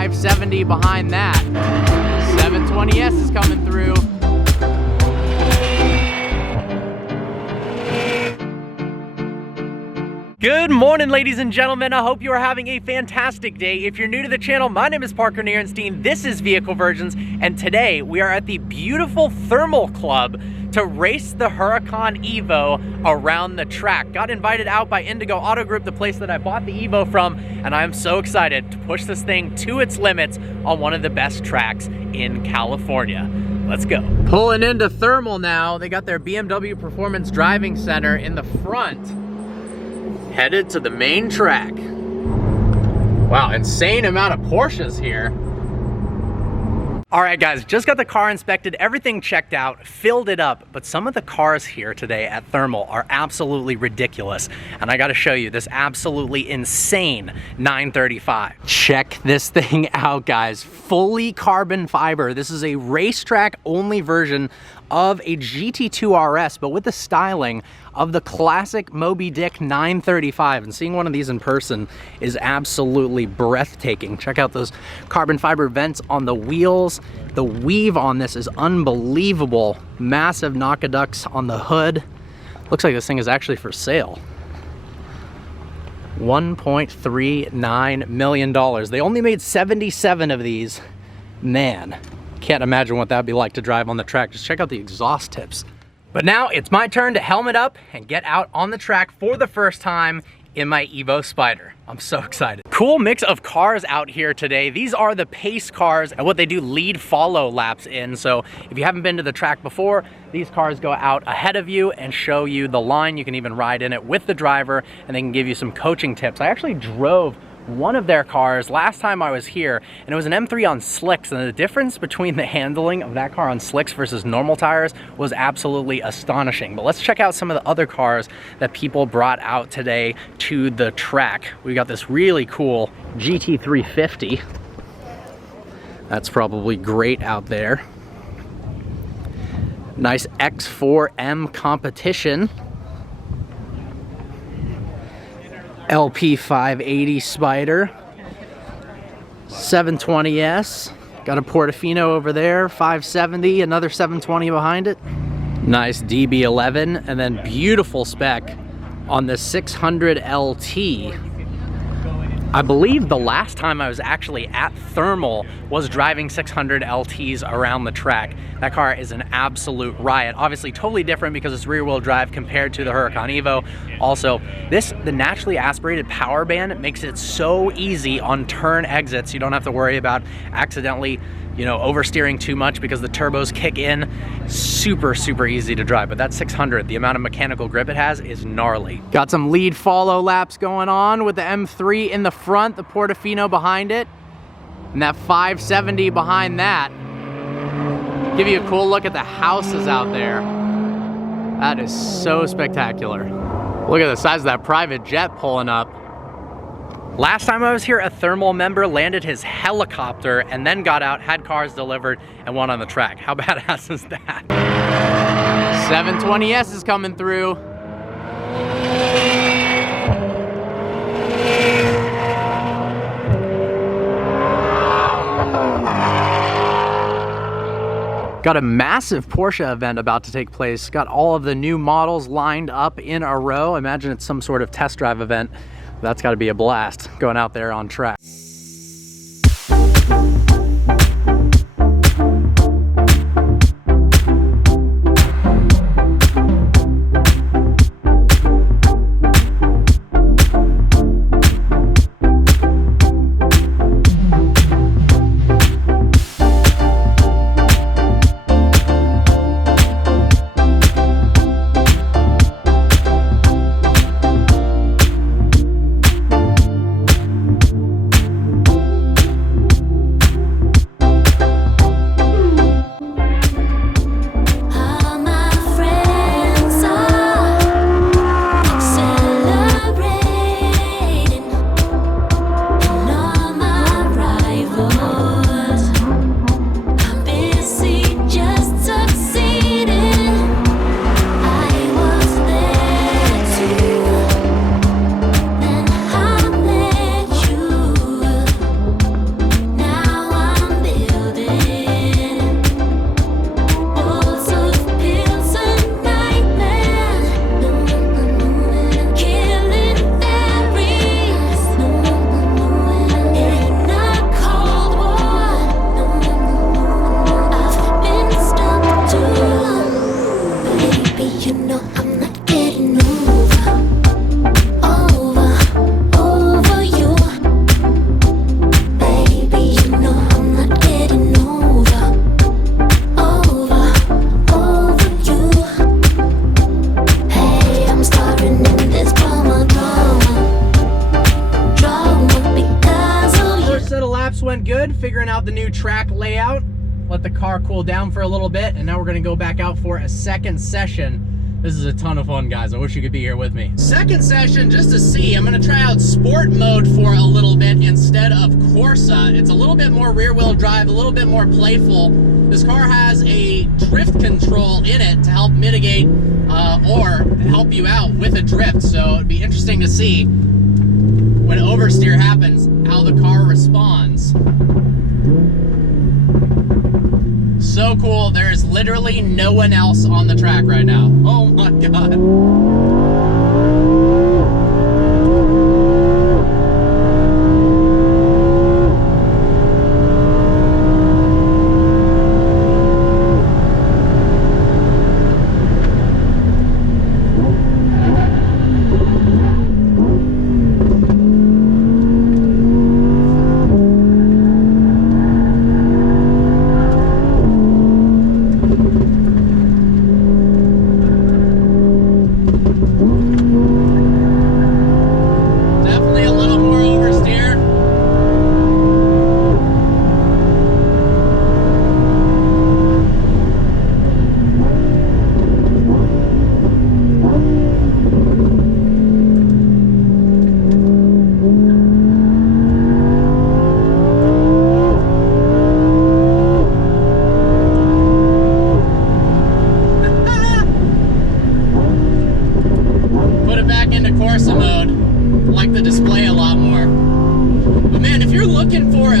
570 behind that. 720S is coming through. Good morning, ladies and gentlemen. I hope you are having a fantastic day. If you're new to the channel, my name is Parker Nierenstein. This is Vehicle Virgins, and today we are at the beautiful Thermal Club to race the Huracan Evo around the track. Got invited out by Indigo Auto Group, the place that I bought the Evo from, and I'm so excited to push this thing to its limits on one of the best tracks in California. Let's go. Pulling into Thermal now. They got their BMW Performance Driving Center in the front. Headed to the main track. Wow, insane amount of Porsches here. All right, guys, just got the car inspected, everything checked out, filled it up, but some of the cars here today at Thermal are absolutely ridiculous, and I gotta show you this absolutely insane 935. Check this thing out, guys. Fully carbon fiber. This is a racetrack-only version of a GT2 RS, but with the styling of the classic Moby Dick 935. And seeing one of these in person is absolutely breathtaking. Check out those carbon fiber vents on the wheels. The weave on this is unbelievable. Massive Nakaducks on the hood. Looks like this thing is actually for sale. $1.39 million. They only made 77 of these. Man, can't imagine what that'd be like to drive on the track. Just check out the exhaust tips. But now it's my turn to helmet up and get out on the track for the first time in my Evo Spider. I'm so excited. Cool mix of cars out here today. These are the pace cars and what they do lead follow laps in. So if you haven't been to the track before, these cars go out ahead of you and show you the line. You can even ride in it with the driver and they can give you some coaching tips. I actually drove one of their cars last time I was here, and it was an M3 on slicks, and the difference between the handling of that car on slicks versus normal tires was absolutely astonishing. But let's check out some of the other cars that people brought out today to the track. We got this really cool GT350. That's probably great out there. Nice X4M competition. LP580 Spider, 720S, got a Portofino over there, 570, another 720 behind it. Nice DB11, and then beautiful spec on the 600 LT. I believe the last time I was actually at Thermal was driving 600 LTs around the track. That car is an absolute riot. Obviously totally different because it's rear wheel drive compared to the Huracan Evo. Also, the naturally aspirated power band makes it so easy on turn exits. You don't have to worry about accidentally, oversteering too much because the turbos kick in. Super, super easy to drive. But that 600, the amount of mechanical grip it has is gnarly. Got some lead follow laps going on with the M3 in the front, the Portofino behind it, and that 570 behind that. Give you a cool look at the houses out there. That is so spectacular. Look at the size of that private jet pulling up. Last time I was here, a Thermal member landed his helicopter and then got out, had cars delivered, and won on the track. How badass is that? 720S is coming through. Got a massive Porsche event about to take place. Got all of the new models lined up in a row. Imagine it's some sort of test drive event. That's got to be a blast going out there on track. the new track layout, let the car cool down for a little bit, and now we're gonna go back out for a second session. This is a ton of fun, guys. I wish you could be here with me. Second session, just to see, I'm gonna try out sport mode for a little bit instead of Corsa. It's a little bit more rear wheel drive, a little bit more playful. This car has a drift control in it to help mitigate or help you out with a drift. So it'd be interesting to see when oversteer happens, how the car responds. So cool, there is literally no one else on the track right now. Oh my God.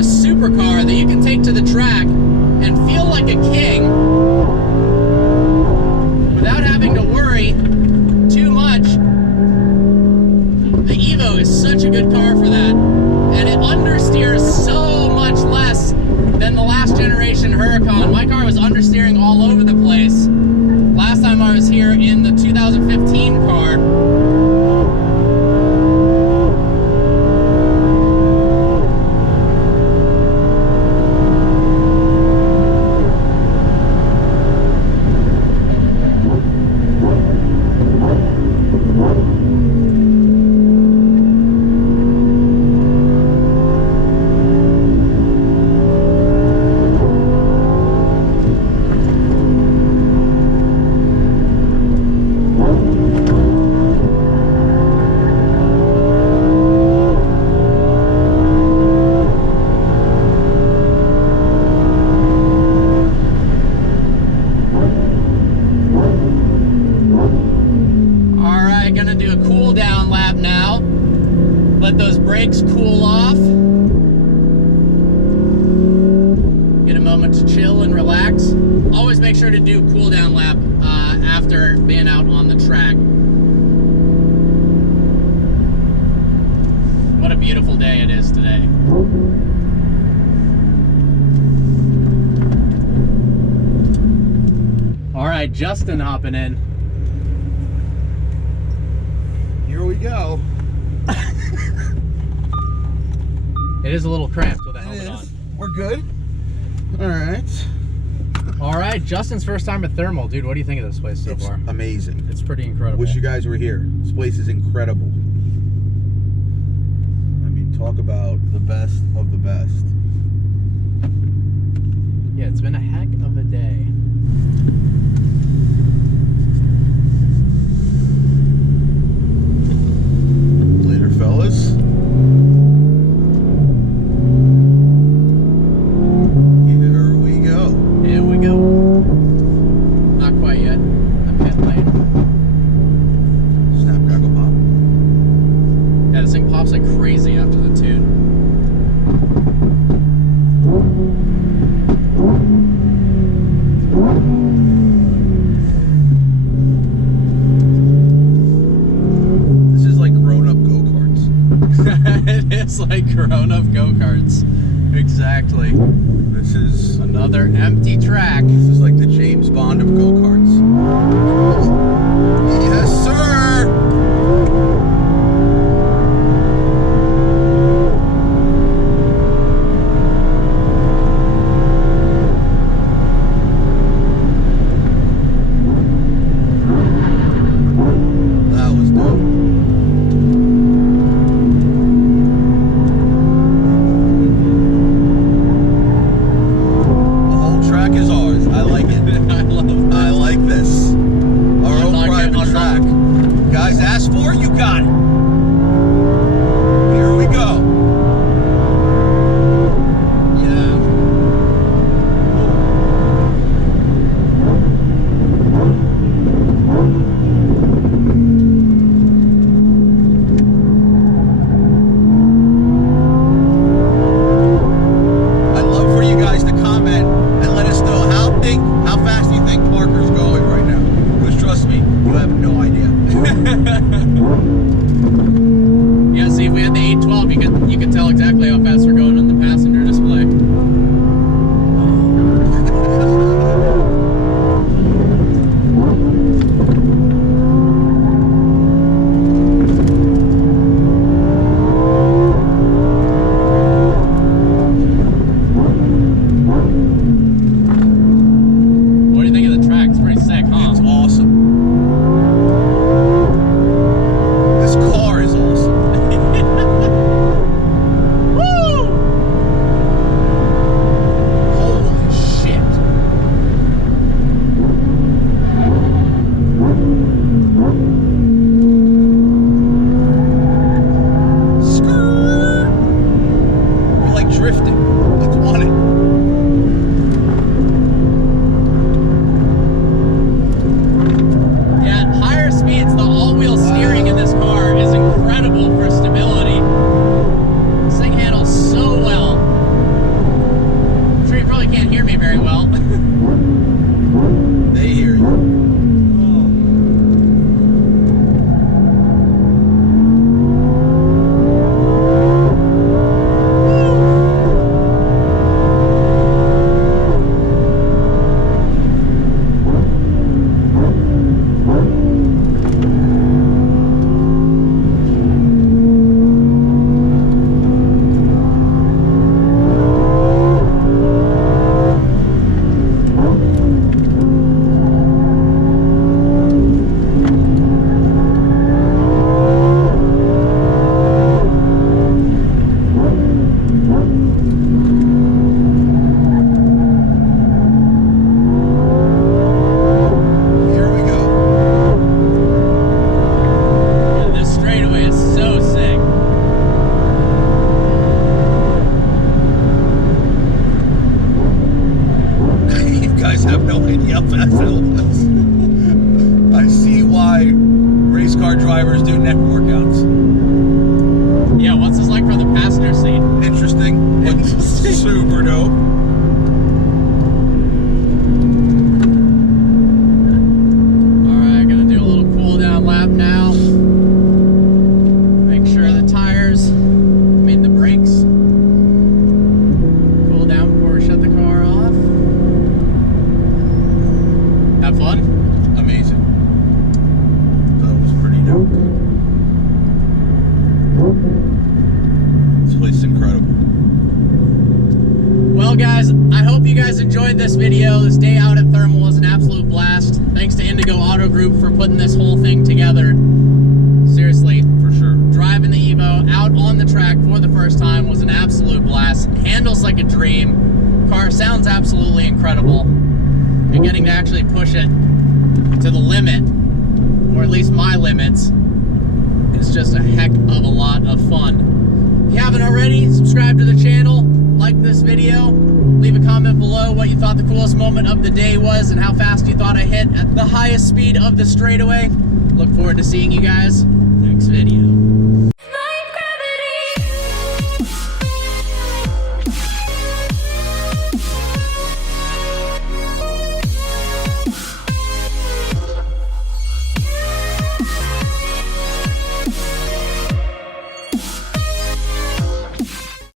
Supercar that you can take to the track and feel like a king without having to worry too much. The Evo is such a good car for that, and it understeers so much less than the last generation Huracan. My car was understeering all over the place last time I was here in the 2015 car. Gonna do a cool down lap now. Let those brakes cool off. Get a moment to chill and relax. Always make sure to do a cool down lap after being out on the track. What a beautiful day it is today. All right, Justin hopping in. Here we go. It is a little cramped with a helmet on. We're good. All right. All right, Justin's first time at Thermal. Dude, what do you think of this place so far? Amazing. It's pretty incredible. Wish you guys were here. This place is incredible. I mean, talk about the best of the best. Yeah, it's been a heck of a day. Later, fellas. Here we go. Here we go. Not quite yet. I'm getting late. Snap, crackle, pop. Yeah, this thing pops like crazy after the tune. This is like grown-up go-karts. It is like grown-up go-karts. Exactly. This is Another empty track. This is like the James Bond of go-karts. Yes, sir! That was dope. very well. They hear you. Have no idea how fast that was. I see why race car drivers do neck workouts. Yeah, what's this like from the passenger seat? Interesting. Super dope. Alright, gonna do a little cool down lap now. Make sure the tires, the brakes cool down before we shut the car off. Have fun? Amazing. That was pretty dope. This place is incredible. Well guys, I hope you guys enjoyed this video. This day out at Thermal was an absolute blast. Thanks to Indigo Auto Group for putting this whole thing together. Seriously. For sure. Driving the Evo out on the track for the first time was an absolute blast. Handles like a dream. Car sounds absolutely incredible. And getting to actually push it to the limit, or at least my limits, is just a heck of a lot of fun. If you haven't already, subscribe to the channel, like this video, leave a comment below what you thought the coolest moment of the day was and how fast you thought I hit at the highest speed of the straightaway. Look forward to seeing you guys next video.